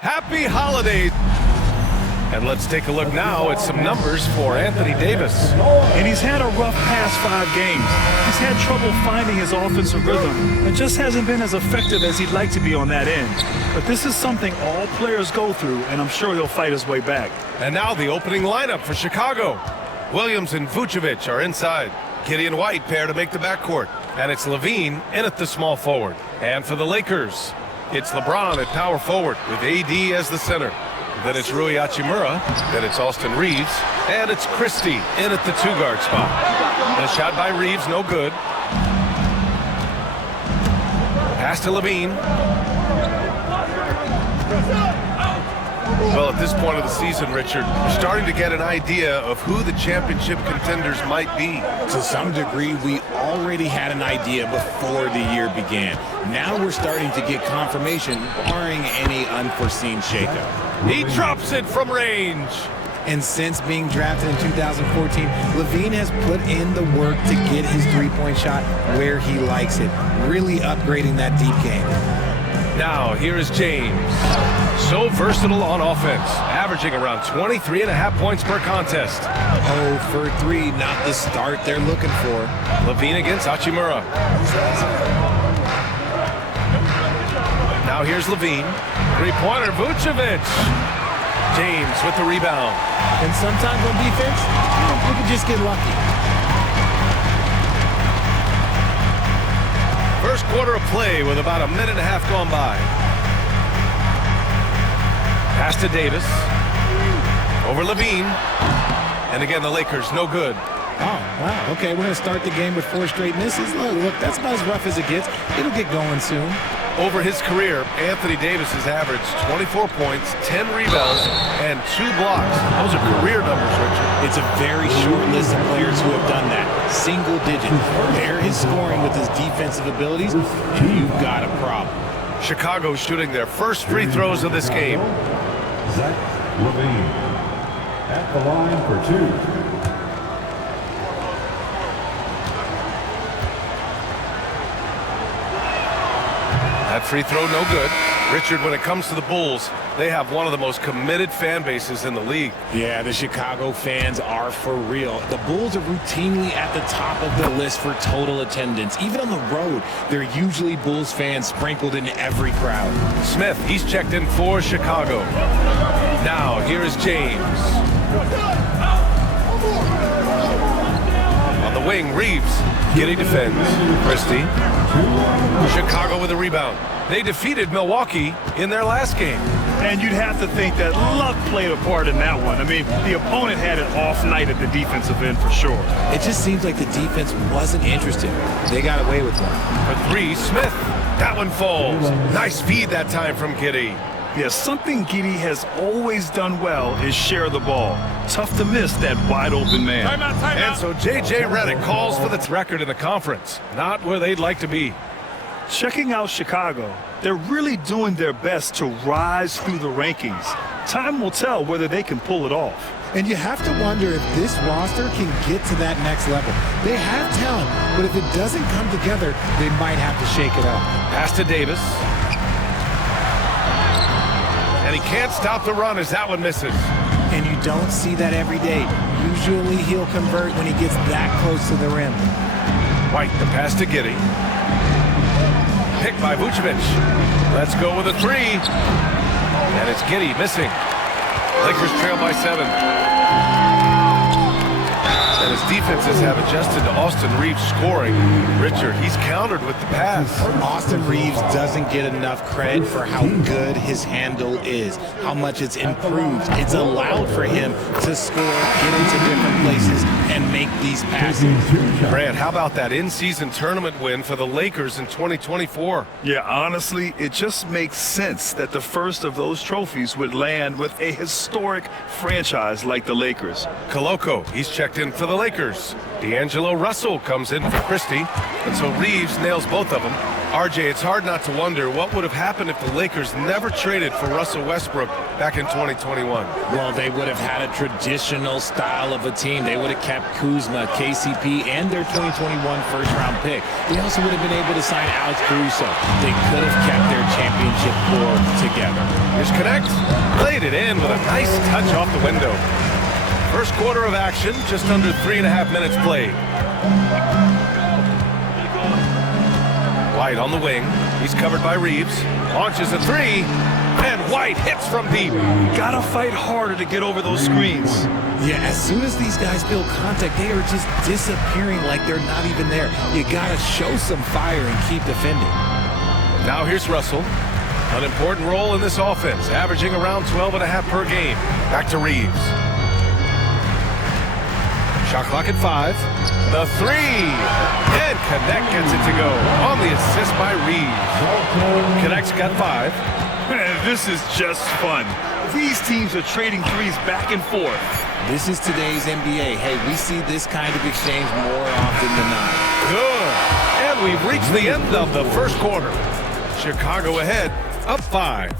Happy holidays. And let's take a look now at some numbers for Anthony Davis. And he's had a rough past 5 games. He's had trouble finding his offensive rhythm and just hasn't been as effective as he'd like to be on that end. But this is something all players go through, and I'm sure he'll fight his way back. And now the opening lineup for Chicago. Williams and Vucevic are inside. Gideon White pair to make the backcourt. And it's LaVine in at the small forward. And for the Lakers, it's LeBron at power forward with AD as the center. Then it's Rui Hachimura, then it's Austin Reeves, and it's Christie in at the 2-guard spot. The shot by Reeves, no good. Pass to LaVine. Well, at this point of the season, Richard, we're starting to get an idea of who the championship contenders might be. To some degree, we already had an idea before the year began. Now we're starting to get confirmation, barring any unforeseen shakeup. He drops it from range. And since being drafted in 2014, LaVine has put in the work to get his three-point shot where he likes it, really upgrading that deep game. Now, here is James. So versatile on offense, averaging around 23.5 points per contest. 0 for 3, not the start they're looking for. LaVine against Hachimura. Now here's LaVine. Three-pointer, Vucevic. James with the rebound. And sometimes on defense, you can just get lucky. First quarter of play with about a minute and a half gone by. Pass to Davis. Over LaVine. And again, the Lakers, no good. Oh, wow. Okay, we're going to start the game with 4 straight misses. Look, that's about as rough as it gets. It'll get going soon. Over his career, Anthony Davis has averaged 24 points, 10 rebounds, and 2 blocks. Those are career numbers, Richard. It's a very short list of players who have done that. Single digit. Pair his scoring with his defensive abilities, and you've got a problem. Chicago shooting their first free throws of this game. Zach LaVine at the line for 2. That free throw, no good. Richard, when it comes to the Bulls, they have one of the most committed fan bases in the league. Yeah, the Chicago fans are for real. The Bulls are routinely at the top of the list for total attendance. Even on the road, there are usually Bulls fans sprinkled in every crowd. Smith, he's checked in for Chicago. Now, here is James. On the wing, Reeves. Giddey defends. Christie. Chicago with a rebound. They defeated Milwaukee in their last game. And you'd have to think that luck played a part in that one. I mean, the opponent had an off night at the defensive end for sure. It just seems like the defense wasn't interested. They got away with one. For 3, Smith. That one falls. Nice feed that time from Giddey. Yeah, something Giddey has always done well is share the ball. Tough to miss that wide-open man. Timeout. And so J.J. Redick calls for the record in the conference. Not where they'd like to be. Checking out Chicago, they're really doing their best to rise through the rankings. Time will tell whether they can pull it off. And you have to wonder if this roster can get to that next level. They have talent, but if it doesn't come together, they might have to shake it up. Pass to Davis. And he can't stop the run as that one misses. And you don't see that every day. Usually he'll convert when he gets that close to the rim. White, the pass to Giddey. Picked by Vucevic. Let's go with a 3. And it's Giddey missing. Lakers trail by 7. And his defenses have adjusted to Austin Reeves scoring. Richard, he's countered with the pass. Austin Reeves doesn't get enough credit for how good his handle is, how much it's improved. It's allowed for him to score, get into different places, and make these passes. Brad, how about that in-season tournament win for the Lakers in 2024? Yeah, honestly, it just makes sense that the first of those trophies would land with a historic franchise like the Lakers. Koloko, he's checked in for the Lakers. D'Angelo Russell comes in for Christie, and so Reeves nails both of them. RJ, it's hard not to wonder what would have happened if the Lakers never traded for Russell Westbrook back in 2021. Well, they would have had a traditional style of a team. They would have kept Kuzma, KCP, and their 2021 first-round pick. They also would have been able to sign Alex Caruso. They could have kept their championship core together. Here's Connect. Played it in with a nice touch off the window. First quarter of action, just under 3.5 minutes played. White on the wing. He's covered by Reeves. Launches a three, and White hits from deep. Gotta fight harder to get over those screens. Yeah, as soon as these guys feel contact, they are just disappearing like they're not even there. You gotta show some fire and keep defending. Now here's Russell. An important role in this offense, averaging around 12.5 per game. Back to Reeves. Shot clock at 5. The three. And Connect gets it to go on the assist by Reeves. Connect's got 5. Man, this is just fun. These teams are trading threes back and forth. This is today's NBA. Hey, we see this kind of exchange more often than not. Good. And we've reached the end of the first quarter. Chicago ahead, up 5.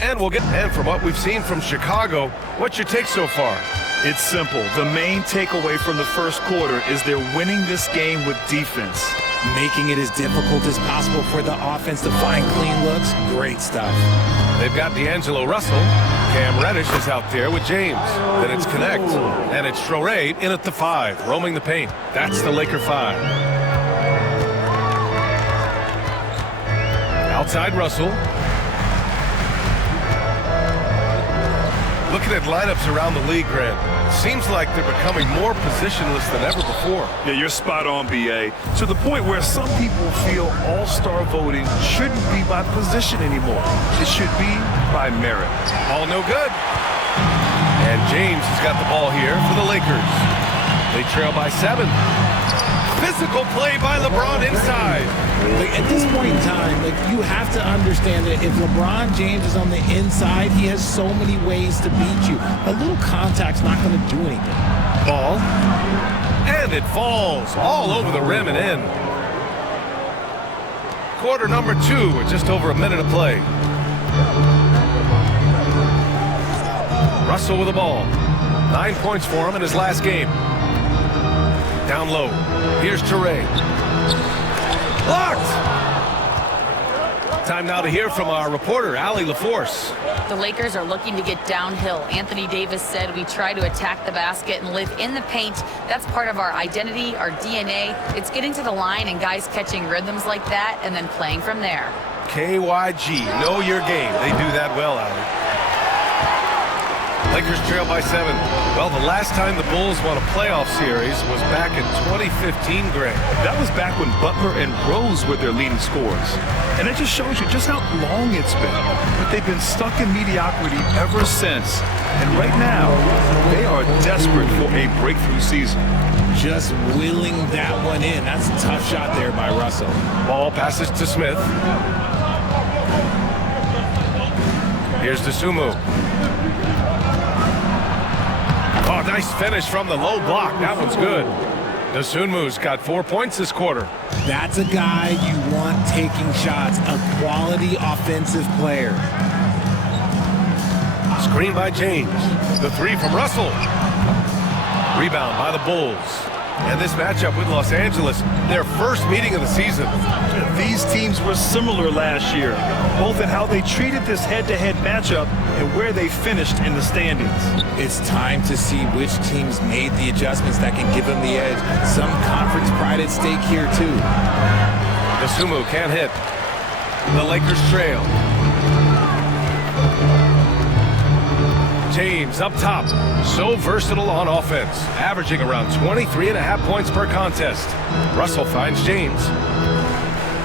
And from what we've seen from Chicago, what's your take so far? It's simple. The main takeaway from the first quarter is they're winning this game with defense. Making it as difficult as possible for the offense to find clean looks. Great stuff. They've got D'Angelo Russell. Cam Reddish is out there with James. Then it's Connect. And it's Traore in at the 5, roaming the paint. That's the Laker 5. Outside Russell. Looking at lineups around the league, Grant, seems like they're becoming more positionless than ever before. Yeah, you're spot on, B.A. To the point where some people feel all-star voting shouldn't be by position anymore. It should be by merit. All no good. And James has got the ball here for the Lakers. They trail by 7. Physical play by LeBron inside. At this point in time, you have to understand that if LeBron James is on the inside, he has so many ways to beat you. A little contact's not going to do anything. Ball. And it falls all over the rim and in. Quarter number 2 with just over a minute of play. Russell with the ball. 9 points for him in his last game. Down low. Here's Traore. Blocked! Time now to hear from our reporter, Allie LaForce. The Lakers are looking to get downhill. Anthony Davis said we try to attack the basket and live in the paint. That's part of our identity, our DNA. It's getting to the line and guys catching rhythms like that and then playing from there. KYG, know your game. They do that well, Allie. Lakers trail by 7. Well, the last time the Bulls won a playoff series was back in 2015, Greg. That was back when Butler and Rose were their leading scorers. And it just shows you just how long it's been. But they've been stuck in mediocrity ever since. And right now, they are desperate for a breakthrough season. Just willing that one in. That's a tough shot there by Russell. Ball passes to Smith. Here's Dosunmu. Oh, nice finish from the low block. That one's good. Dosunmu's got 4 points this quarter. That's a guy you want taking shots, a quality offensive player. Screen by James. The 3 from Russell. Rebound by the Bulls. And this matchup with Los Angeles, their first meeting of the season. These teams were similar last year, both in how they treated this head-to-head matchup and where they finished in the standings. It's time to see which teams made the adjustments that can give them the edge. Some conference pride at stake here, too. Dosunmu can't hit. The Lakers trail. James up top, so versatile on offense, averaging around 23.5 points per contest. Russell finds James.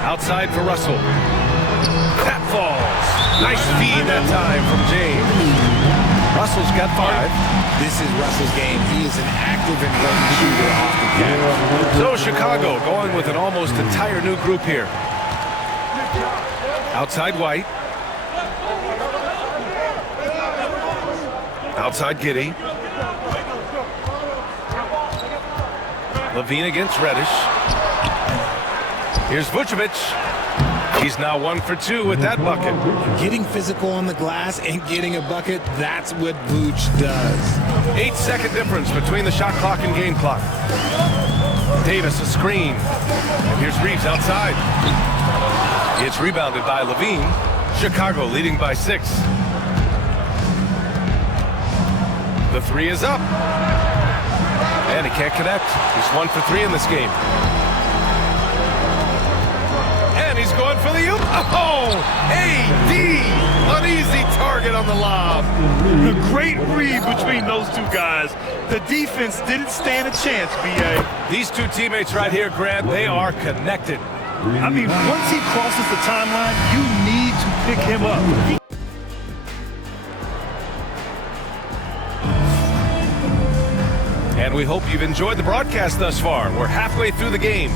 Outside for Russell. That falls. Nice feed that time from James. Russell's got 5. This is Russell's game. He is an active and ready shooter off the catch. So Chicago going with an almost entire new group here. Outside White. Outside Giddey. Levine against Reddish. Here's Vucevic. He's now 1 for 2 with that bucket. Getting physical on the glass and getting a bucket, that's what Vooch does. 8-second difference between the shot clock and game clock. Davis a screen. And here's Reeves outside. It's rebounded by Levine. Chicago leading by 6. The 3 is up. And he can't connect. He's 1 for 3 in this game. And he's going for the oop. Oh, AD. Uneasy target on the lob. The great read between those two guys. The defense didn't stand a chance, B.A. These two teammates right here, Grant, they are connected. I mean, once he crosses the timeline, you need to pick him up. And we hope you've enjoyed the broadcast thus far. We're halfway through the game.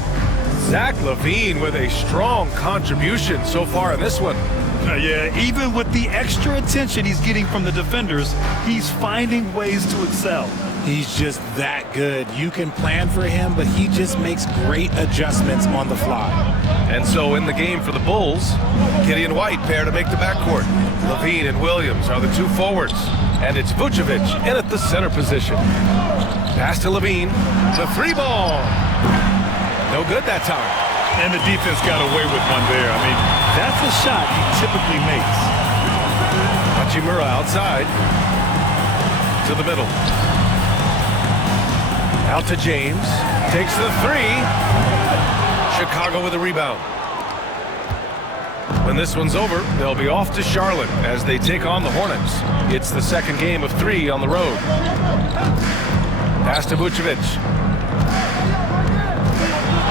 Zach LaVine with a strong contribution so far in this one. Yeah, even with the extra attention he's getting from the defenders, he's finding ways to excel. He's just that good. You can plan for him, but he just makes great adjustments on the fly. And so in the game for the Bulls, Gideon White pair to make the backcourt. Levine and Williams are the 2 forwards. And it's Vucevic in at the center position. Pass to Levine. The 3-ball. No good that time. And the defense got away with one there. I mean, that's a shot he typically makes. Hachimura outside. To the middle. Out to James. Takes the 3. Chicago with a rebound. When this one's over, they'll be off to Charlotte as they take on the Hornets. It's the second game of 3 on the road. Pass to Vucevic.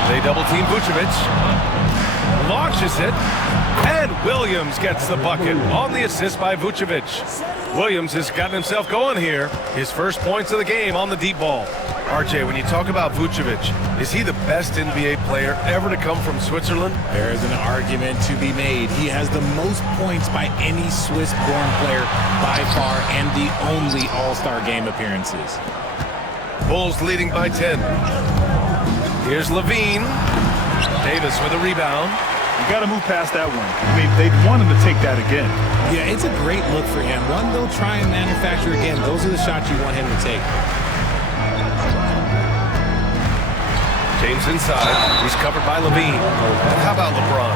They double-team Vucevic. Launches it. And Williams gets the bucket on the assist by Vucevic. Williams has gotten himself going here. His first points of the game on the deep ball. RJ, when you talk about Vucevic, is he the best NBA player ever to come from Switzerland? There is an argument to be made. He has the most points by any Swiss-born player by far and the only All-Star game appearances. Bulls leading by 10. Here's Levine. Davis with a rebound. You got to move past that one. I mean, they'd want him to take that again. Yeah, it's a great look for him. One they'll try and manufacture again. Those are the shots you want him to take. James inside. He's covered by Levine. And how about LeBron?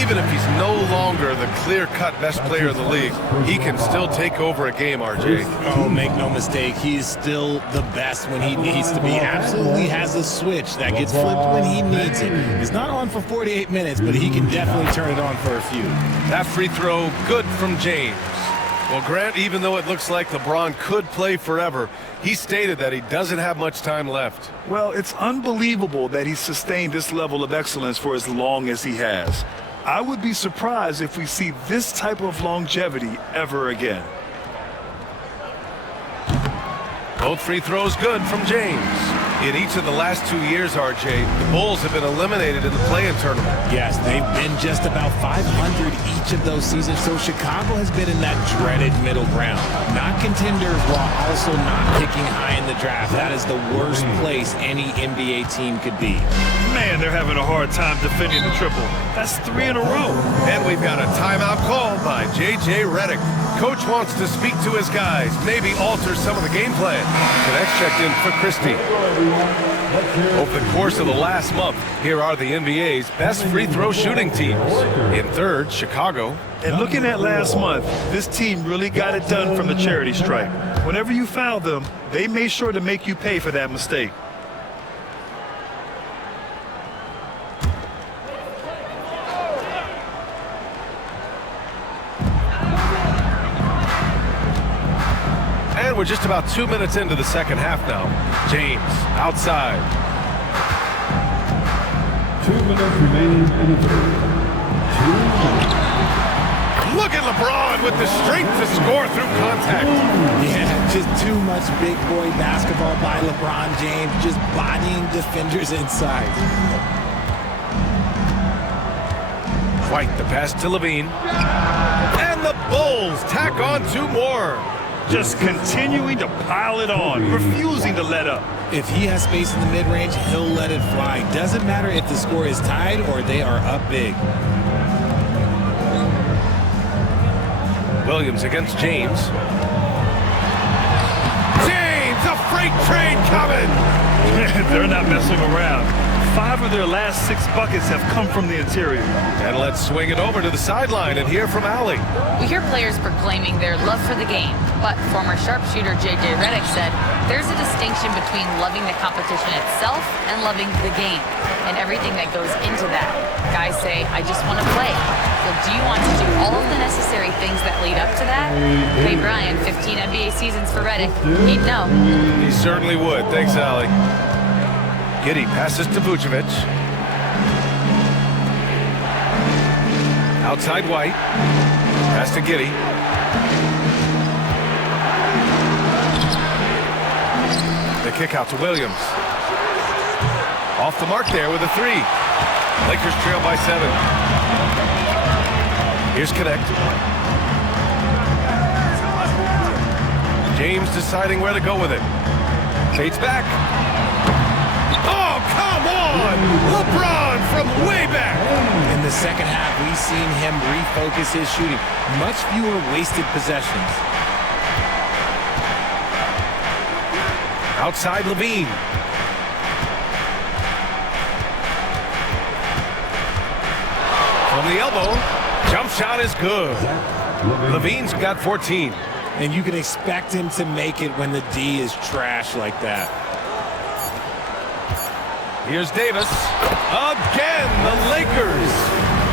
Even if he's no longer the clear-cut best player in the league, he can still take over a game, RJ. Oh, make no mistake. He's still the best when he needs to be. Absolutely has a switch that gets flipped when he needs it. He's not on for 48 minutes, but he can definitely turn it on for a few. That free throw, good from James. Well, Grant, even though it looks like LeBron could play forever, he stated that he doesn't have much time left. Well, it's unbelievable that he's sustained this level of excellence for as long as he has. I would be surprised if we see this type of longevity ever again. Both free throws good from James. In each of the last 2 years, RJ, the Bulls have been eliminated in the play-in tournament. Yes, they've been just about 500 each of those seasons, so Chicago has been in that dreaded middle ground. Not contenders while also not picking high in the draft. That is the worst place any NBA team could be. Man, they're having a hard time defending the triple. That's 3 in a row. And we've got a timeout called by J.J. Redick. Coach wants to speak to his guys, maybe alter some of the game plan. The next checked in for Christie. Over the course of the last month, here are the NBA's best free throw shooting teams. In third, Chicago. And looking at last month, this team really got it done from the charity stripe. Whenever you foul them, they made sure to make you pay for that mistake. And we're just about 2 minutes into the second half now. James outside. 2 minutes remaining in the third. 2 minutes. Look at LeBron with the strength to score through contact. Yeah, just too much big boy basketball by LeBron James, just bodying defenders inside. White, the pass to Levine. And the Bulls tack on 2 more. just continuing to pile it on, refusing to let up. If he has space in the mid-range, he'll let it fly. Doesn't matter if the score is tied or they are up big. Williams against James. James, a freight train coming! They're not messing around. 5 of their last 6 buckets have come from the interior. And let's swing it over to the sideline and hear from Allie. We hear players proclaiming their love for the game, but former sharpshooter J.J. Redick said there's a distinction between loving the competition itself and loving the game and everything that goes into that. Guys say, I just want to play. So do you want to do all of the necessary things that lead up to that? Clay Bryant, 15 NBA seasons for Redick. He'd know. He certainly would. Thanks, Allie. Giddey passes to Vucevic. Outside White. Pass to Giddey. The kick out to Williams. Off the mark there with a 3. Lakers trail by 7. Here's Connect. James deciding where to go with it. Fades back. Oh, come on! LeBron from way back! In the second half, we've seen him refocus his shooting. Much fewer wasted possessions. Outside Levine. From the elbow, jump shot is good. Levine's got 14. And you can expect him to make it when the D is trash like that. Here's Davis. Again, the Lakers.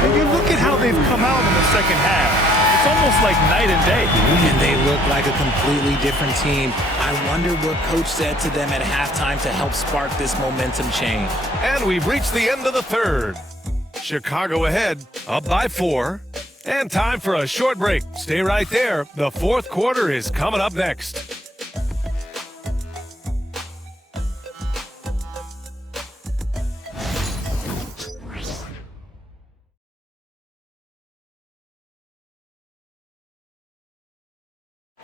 And you look at how they've come out in the second half. It's almost like night and day. And they look like a completely different team. I wonder what coach said to them at halftime to help spark this momentum change. And we've reached the end of the third. Chicago ahead, up by 4. And time for a short break. Stay right there. The fourth quarter is coming up next.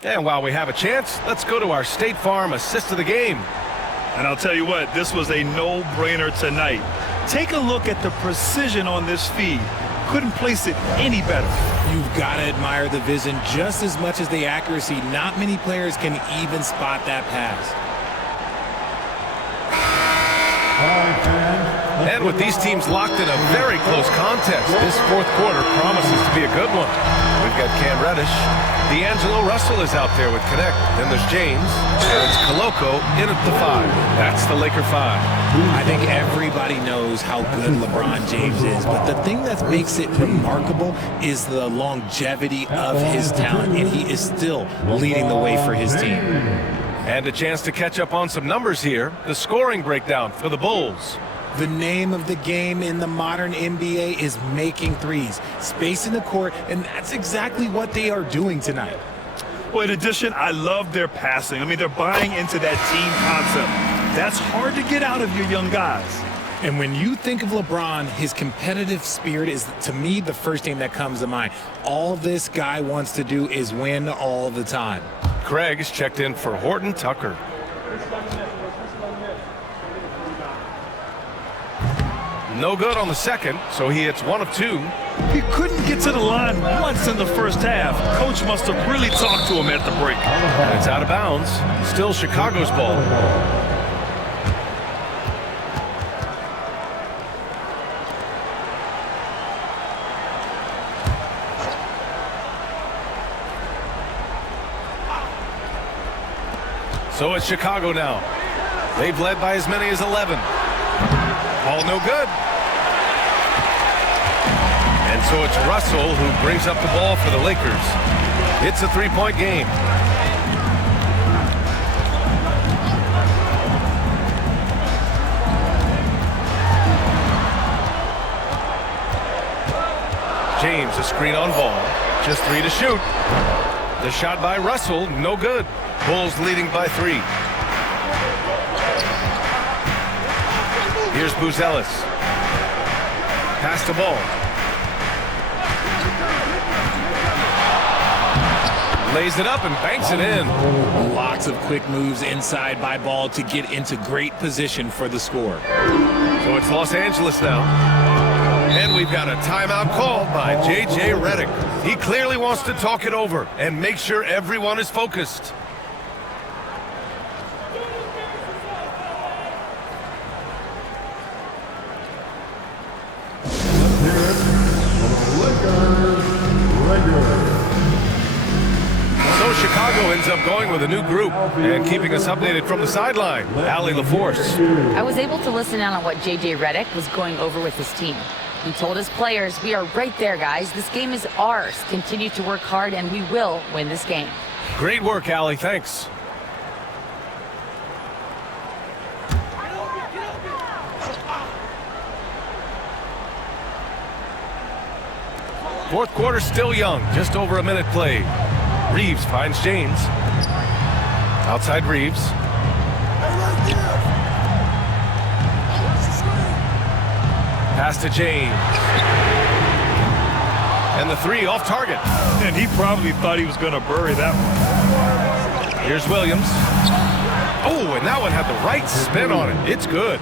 And while we have a chance, let's go to our State Farm assist of the game. And I'll tell you what, this was a no-brainer tonight. Take a look at the precision on this feed. Couldn't place it any better. You've got to admire the vision just as much as the accuracy. Not many players can even spot that pass. And with these teams locked in a very close contest, this fourth quarter promises to be a good one. We've got Cam Reddish. D'Angelo Russell is out there with Connect. Then there's James. And it's Koloko in at the 5. That's the Laker 5. I think everybody knows how good LeBron James is, but the thing that makes it remarkable is the longevity of his talent, and he is still leading the way for his team. And a chance to catch up on some numbers here. The scoring breakdown for the Bulls. The name of the game in the modern NBA is making threes, spacing the court, and that's exactly what they are doing tonight. Well, in addition, I love their passing. I mean, they're buying into that team concept. That's hard to get out of your young guys. And when you think of LeBron, his competitive spirit is, to me, the first thing that comes to mind. All this guy wants to do is win all the time. Craig is checked in for Horton Tucker. No good on the second, so he hits 1 of 2. He couldn't get to the line once in the first half. Coach must have really talked to him at the break. And it's out of bounds. Still Chicago's ball. So it's Chicago now. They've led by as many as 11. Ball no good. And so it's Russell who brings up the ball for the Lakers. It's a 3-point game. James, a screen on ball. Just 3 to shoot. The shot by Russell, no good. Bulls leading by 3. Here's Buzelis. Pass the ball. Lays it up and banks it in. Lots of quick moves inside by Ball to get into great position for the score. So it's Los Angeles now. And we've got a timeout called by J.J. Redick. He clearly wants to talk it over and make sure everyone is focused. So Chicago ends up going with a new group and keeping us updated from the sideline. Allie LaForce. I was able to listen in on what J.J. Redick was going over with his team. He told his players, "We are right there, guys. This game is ours. Continue to work hard, and we will win this game." Great work, Allie. Thanks. Fourth quarter still young. Just over a minute played. Reeves finds James. Outside Reeves. Pass to James. And the three off target. And he probably thought he was going to bury that one. Here's Williams. Oh, and that one had the right spin on it. It's good.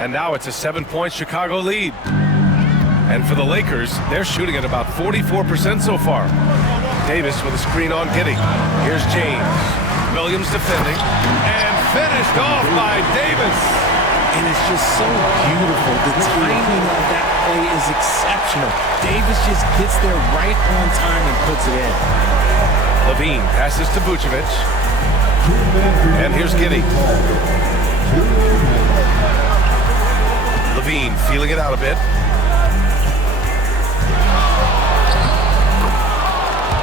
And now it's a 7-point Chicago lead. And for the Lakers, they're shooting at about 44% so far. Davis with a screen on Giddey. Here's James. Williams defending. And finished off by Davis. And it's just so beautiful. The timing of that play is exceptional. Davis just gets there right on time and puts it in. Levine passes to Vucevic. And here's Giddey. Levine feeling it out a bit.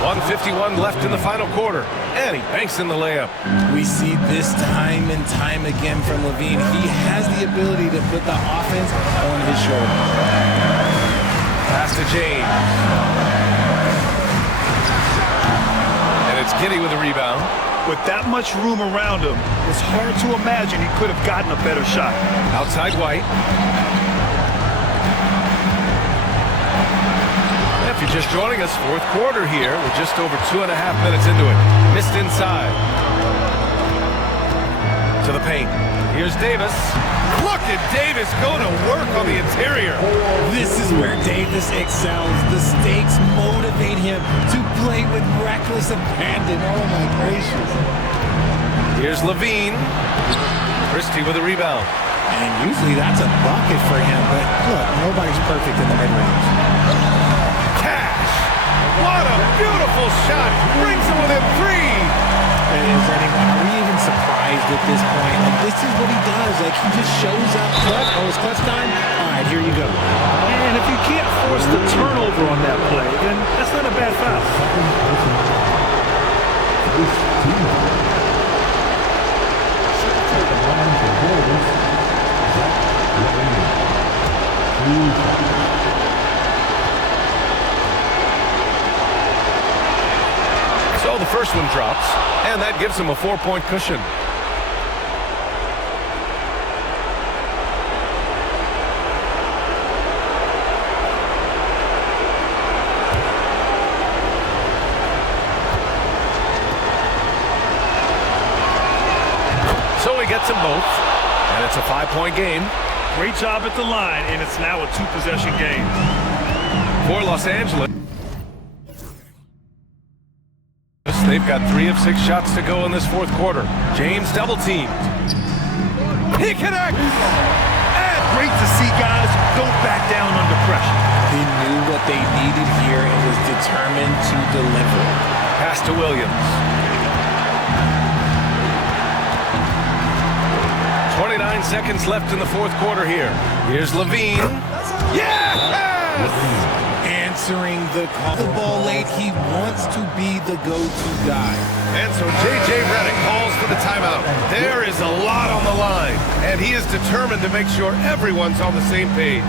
1:51 left in the final quarter. And he banks in the layup. We see this time and time again from Levine. He has the ability to put the offense on his shoulder. Pass to James. And it's Giddey with a rebound. With that much room around him, it's hard to imagine he could have gotten a better shot. Outside White. If you're just joining us, fourth quarter here. We're just over 2.5 minutes into it. Missed inside. To the paint. Here's Davis. Look at Davis going to work on the interior. This is where Davis excels. The stakes motivate him to play with reckless abandon. Oh my gracious. Here's Levine. Christie with a rebound. And usually that's a bucket for him, but look, nobody's perfect in the mid-range. What a beautiful shot. Brings him within 3. Are we even surprised at this point? Like, this is what he does. Like, he just shows up clutch. Oh, it's clutch time? All right, here you go. And if you can't force the turnover on that play, then that's not a bad foul. So the first one drops, and that gives him a 4-point cushion. So he gets them both, and it's a 5-point game. Great job at the line, and it's now a 2-possession game. For Los Angeles, they've got 3 of 6 shots to go in this fourth quarter. James double teamed. He connects! And Great to see guys who don't back down under pressure. He knew what they needed here and was determined to deliver. pass to Williams. 29 seconds left in the fourth quarter here. Here's Levine. Yes! Answering the call. The ball late, he wants to be the go-to guy. And so J.J. Redick calls for the timeout. There is a lot on the line, and he is determined to make sure everyone's on the same page.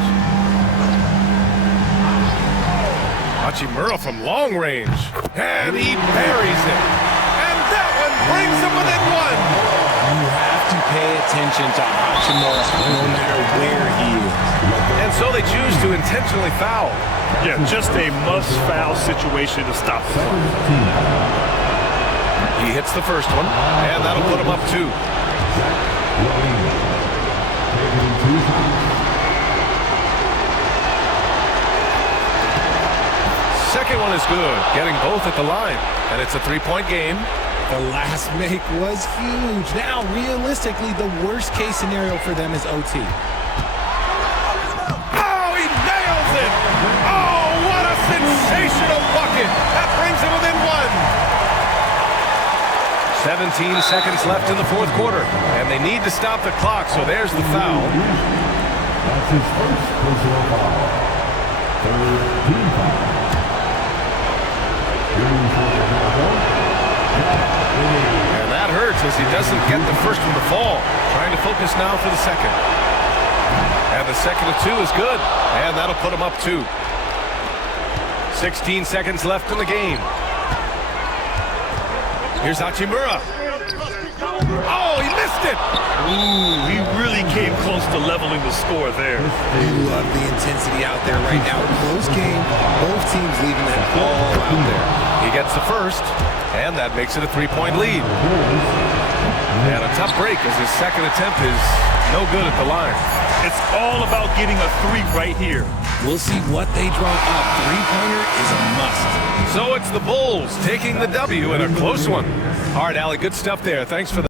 Hachimura from long range, and he buries it. And that one brings him within one. You have to pay pay attention to Hachimura no matter where he is. And so they choose to intentionally foul. Yeah, just a must-foul situation to stop the clock. He hits the first one, and that'll put him up 2. Second one is good, getting both at the line, and it's a 3-point game. The last make was huge. Now, realistically, the worst case scenario for them is OT. Oh, he nails it! Oh, what a sensational bucket! That brings him within 1. 17 seconds left in the fourth quarter, and they need to stop the clock, so there's the foul. That's his first personal foul. Third team foul. And that hurts as he doesn't get the first one to fall. Trying to focus now for the second. And the second of 2 is good, and that'll put him up 2. 16 seconds left in the game. Here's Hachimura. Oh, he missed it! Ooh, he really came close to leveling the score there. You love the intensity out there right now. Close game, both teams leaving it all out there. He gets the first, and that makes it a 3-point lead. And a tough break as his second attempt is no good at the line. It's all about getting a 3 right here. We'll see what they draw up. Three-pointer is a must. So it's the Bulls taking the W in a close one. All right, Allie, good stuff there. Thanks for the